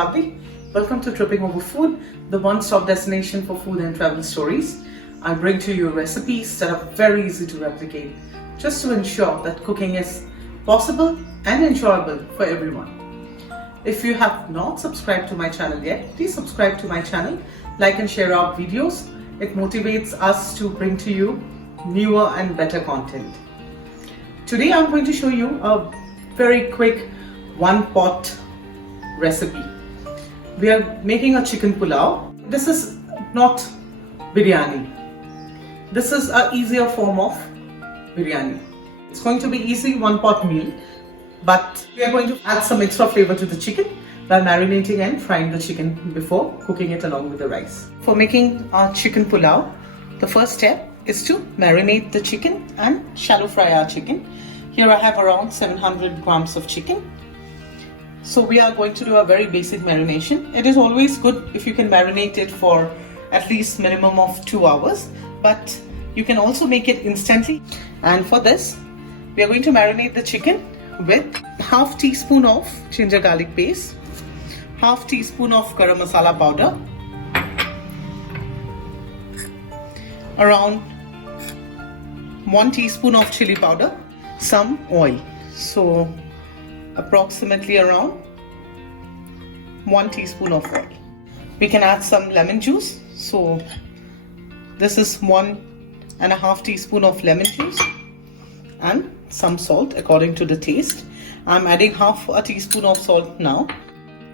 traveling. Welcome to Tripping Over Food, the one-stop destination for food and travel stories. I bring to you recipes that are very easy to replicate, just to ensure that cooking is possible and enjoyable for everyone. If you have not subscribed to my channel yet, please subscribe to my channel, like and share our videos. It motivates us to bring to you newer and better content. Today I'm going to show you a very quick one-pot recipe. We are making a chicken pulao. This is not biryani. This is an easier form of biryani. It's going to be easy one-pot meal, but we are going to add some extra flavor to the chicken by marinating and frying the chicken before cooking it along with the rice. For making our chicken pulao, the first step is to marinate the chicken and shallow fry our chicken. Here I have around 700 grams of chicken. So we are going to do a very basic marination. It is always good if you can marinate it for at least minimum of 2 hours, but you can also make it instantly. And for this, we are going to marinate the chicken with half teaspoon of ginger garlic paste, half teaspoon of garam masala powder, around 1 teaspoon of chili powder, some oil. So approximately around 1 teaspoon of oil. We can add some lemon juice. So this is 1.5 teaspoon of lemon juice and some salt according to the taste. I'm adding half a teaspoon of salt now.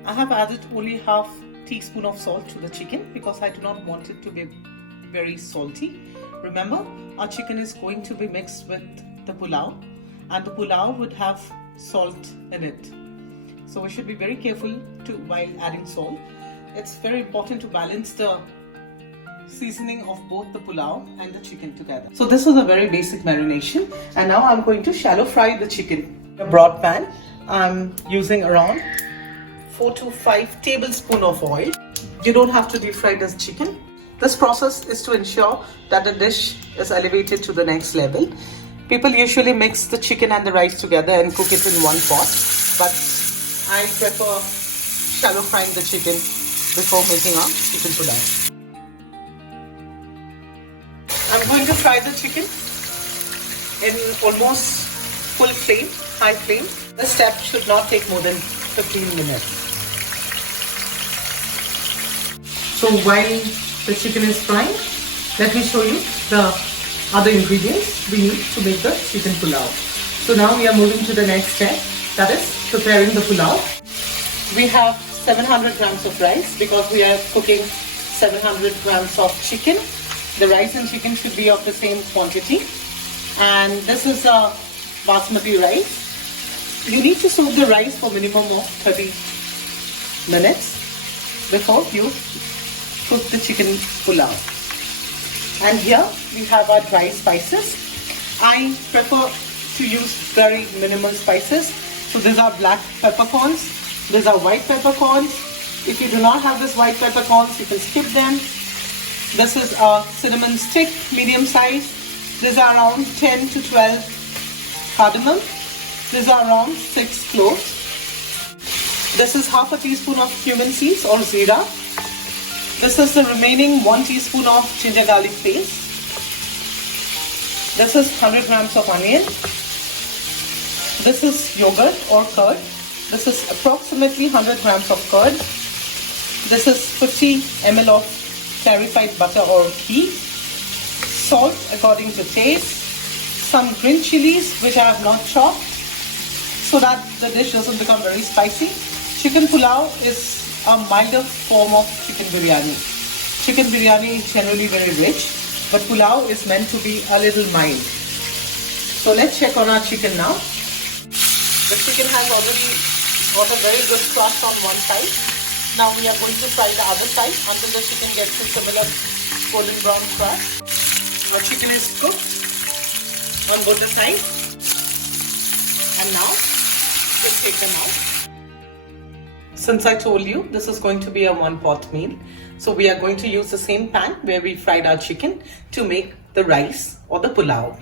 I have added only half teaspoon of salt to the chicken because I do not want it to be very salty. Remember, our chicken is going to be mixed with the pulao, and the pulao would have salt in it. So we should be very careful while adding salt. It's very important to balance the seasoning of both the pulao and the chicken together. So this is a very basic marination, and now I'm going to shallow fry the chicken. In a broad pan, I'm using around 4 to 5 tablespoons of oil. You don't have to deep fry this chicken. This process is to ensure that the dish is elevated to the next level. People usually mix the chicken and the rice together and cook it in one pot, but I prefer shallow frying the chicken before making our chicken pulao. I'm going to fry the chicken in almost full flame, high flame. This step should not take more than 15 minutes. So while the chicken is frying, let me show you the other ingredients we need to make the chicken pulao. So now we are moving to the next step, that is preparing the pulao. We have 700 grams of rice because we are cooking 700 grams of chicken. The rice and chicken should be of the same quantity. And this is a basmati rice. You need to soak the rice for minimum of 30 minutes before you cook the chicken pulao. And here we have our dry spices. I prefer to use very minimal spices. So these are black peppercorns, these are white peppercorns. If you do not have this white peppercorns, you can skip them. This is a cinnamon stick, medium size. These are around 10 to 12 cardamom. These are around 6 cloves. This is half a teaspoon of cumin seeds or zira. This is the remaining 1 teaspoon of ginger garlic paste. This is 100 grams of onion. This is yogurt or curd. This is approximately 100 grams of curd. This is 50 ml of clarified butter or ghee. Salt according to taste. Some green chilies which I have not chopped so that the dish doesn't become very spicy. Chicken pulao is a milder form of chicken biryani. Chicken biryani is generally very rich, but pulao is meant to be a little mild. So let's check on our chicken now. The chicken has already got a very good crust on one side. Now we are going to fry the other side until the chicken gets a similar golden brown crust. Our chicken is cooked on both the sides. And now, just take them out. Since I told you this is going to be a one-pot meal, so we are going to use the same pan where we fried our chicken to make the rice or the pulao.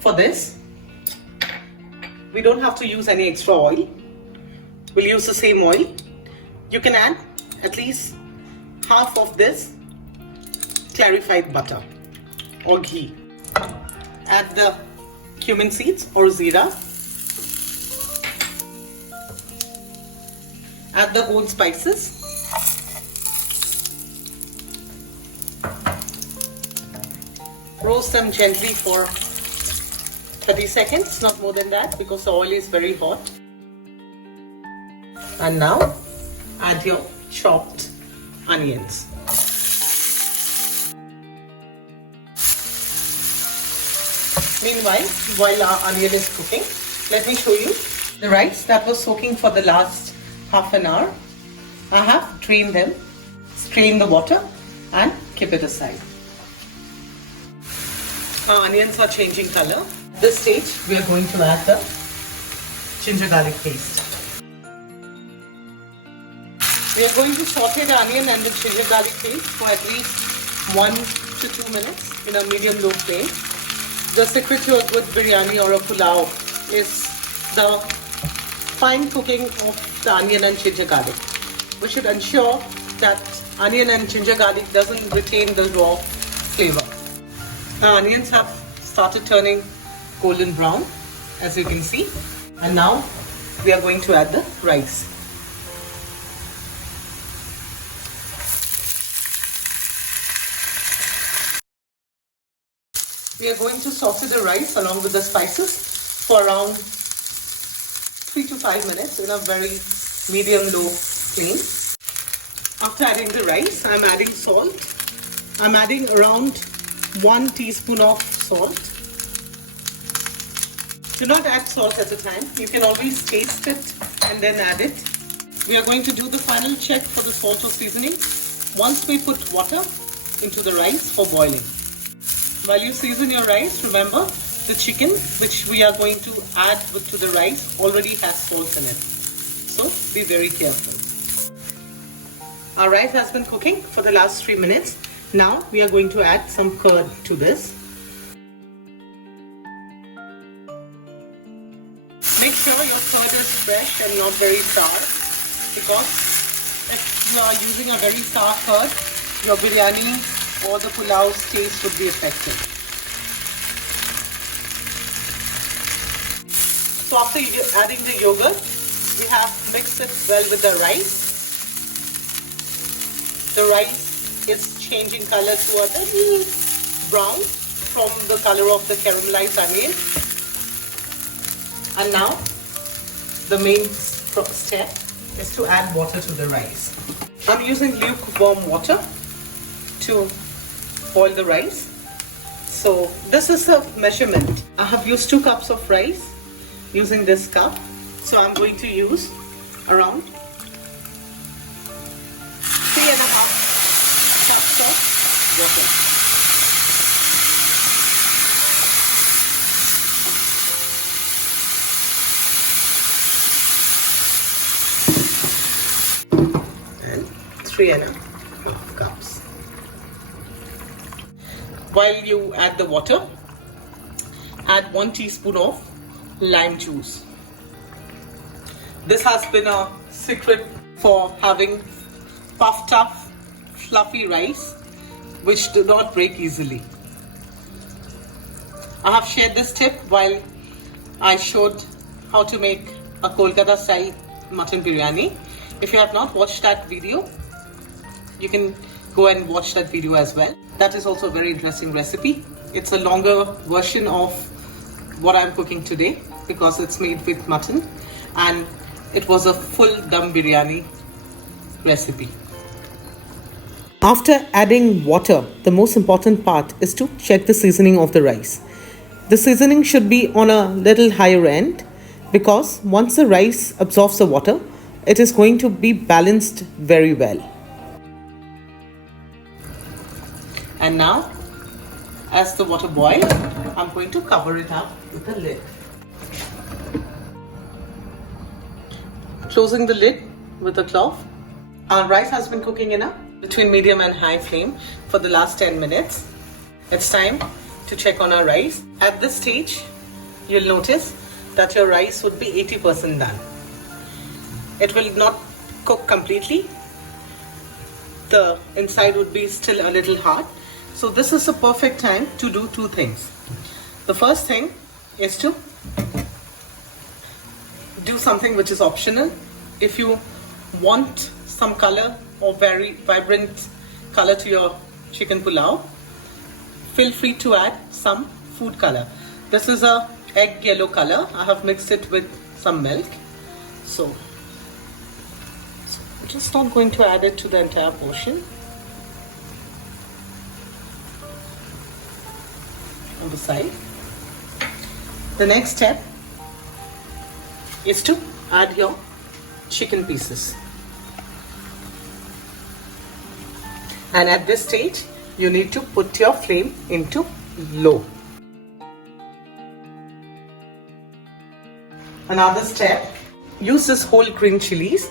For this, we don't have to use any extra oil. We'll use the same oil. You can add at least half of this clarified butter or ghee. Add the cumin seeds or zira. Add the whole spices. Roast them gently for 30 seconds, not more than that, because the oil is very hot. And now add your chopped onions. Meanwhile, while our onion is cooking, let me show you the rice that was soaking for the last half an hour. I have drained them, strained the water and keep it aside. Our onions are changing color. At this stage, we are going to add the ginger garlic paste. We are going to saute the onion and the ginger garlic paste for at least 1 to 2 minutes in a medium-low flame. The secret to a good biryani or a pulao is the fine cooking of the onion and ginger garlic. We should ensure that onion and ginger garlic doesn't retain the raw flavor. Our onions have started turning golden brown, as you can see. And now we are going to add the rice. We are going to saute the rice along with the spices for around 3 to 5 minutes in a very medium-low flame. After adding the rice, I am adding salt. I am adding around 1 teaspoon of salt. Do not add salt at a time. You can always taste it and then add it. We are going to do the final check for the salt or seasoning once we put water into the rice for boiling. While you season your rice, remember the chicken which we are going to add to the rice already has salt in it. So be very careful. Our rice has been cooking for the last 3 minutes. Now we are going to add some curd to this. Make sure your curd is fresh and not very sour, because if you are using a very sour curd, your biryani or the pulao's taste would be affected. So after adding the yogurt, we have mixed it well with the rice. The rice is changing color to a little brown from the color of the caramelized onion. And now the main step is to add water to the rice. I'm using lukewarm water to boil the rice. So this is the measurement. I have used 2 cups of rice using this cup. So I'm going to use around 3.5 cups of water. And 3.5 cups. While you add the water, add 1 teaspoon of lime juice. This has been a secret for having puffed up, fluffy rice which do not break easily. I have shared this tip while I showed how to make a Kolkata style mutton biryani. If you have not watched that video, you can go and watch that video as well. That is also a very interesting recipe. It's a longer version of what I'm cooking today because it's made with mutton, and it was a full dum biryani recipe. After adding water, the most important part is to check the seasoning of the rice. The seasoning should be on a little higher end, because once the rice absorbs the water, it is going to be balanced very well. And now, as the water boils, I'm going to cover it up with a lid. Closing the lid with a cloth. Our rice has been cooking in between medium and high flame for the last 10 minutes. It's time to check on our rice. At this stage, you'll notice that your rice would be 80% done. It will not cook completely. The inside would be still a little hard. So this is a perfect time to do two things. The first thing is to do something which is optional. If you want some color or very vibrant color to your chicken pulao, feel free to add some food color. This is a egg yellow color. I have mixed it with some milk. So I'm just not going to add it to the entire portion. On the side. The next step is to add your chicken pieces. And at this stage, you need to put your flame into low. Another step, use this whole green chilies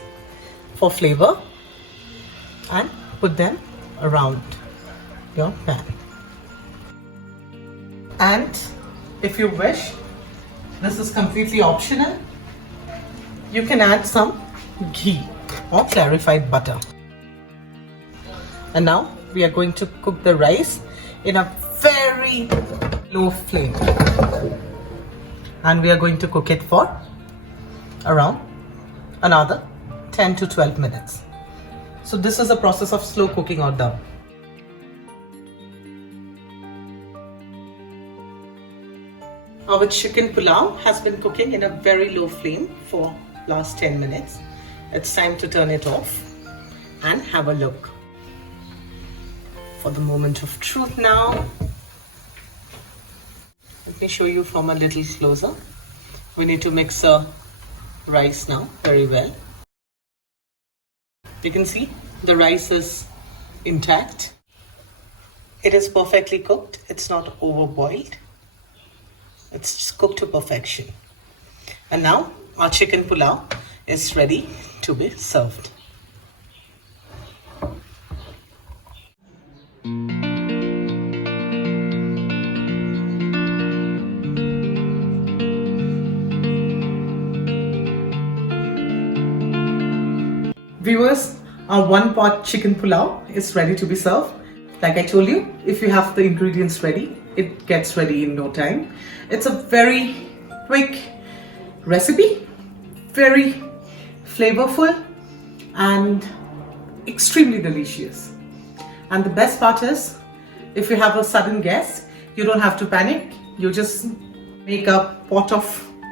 for flavor and put them around your pan. And if you wish, this is completely optional, you can add some ghee or clarified butter. And now we are going to cook the rice in a very low flame. And we are going to cook it for around another 10 to 12 minutes. So this is a process of slow cooking or dum. Our chicken pulao has been cooking in a very low flame for last 10 minutes. It's time to turn it off and have a look. For the moment of truth now, let me show you from a little closer. We need to mix the rice now very well. You can see the rice is intact. It is perfectly cooked. It's not overboiled. It's just cooked to perfection. And now our chicken pulao is ready to be served. Viewers, our one-pot chicken pulao is ready to be served. Like I told you, if you have the ingredients ready, it gets ready in no time. It's a very quick recipe, very flavorful and extremely delicious. And the best part is, if you have a sudden guest, you don't have to panic. You just make a pot of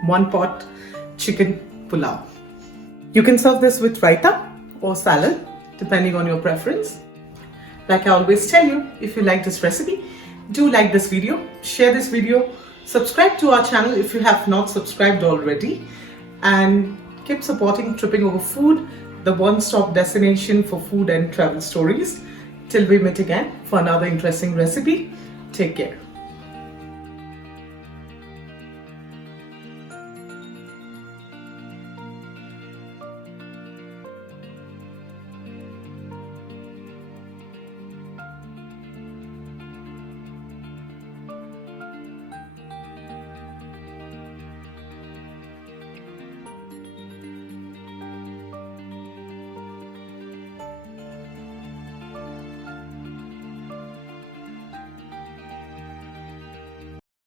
one-pot chicken pulao. You can serve this with raita or salad, depending on your preference. Like I always tell you, if you like this recipe, do like this video, share this video, subscribe to our channel if you have not subscribed already, and keep supporting Tripping Over Food, the one-stop destination for food and travel stories. Till we meet again for another interesting recipe, take care.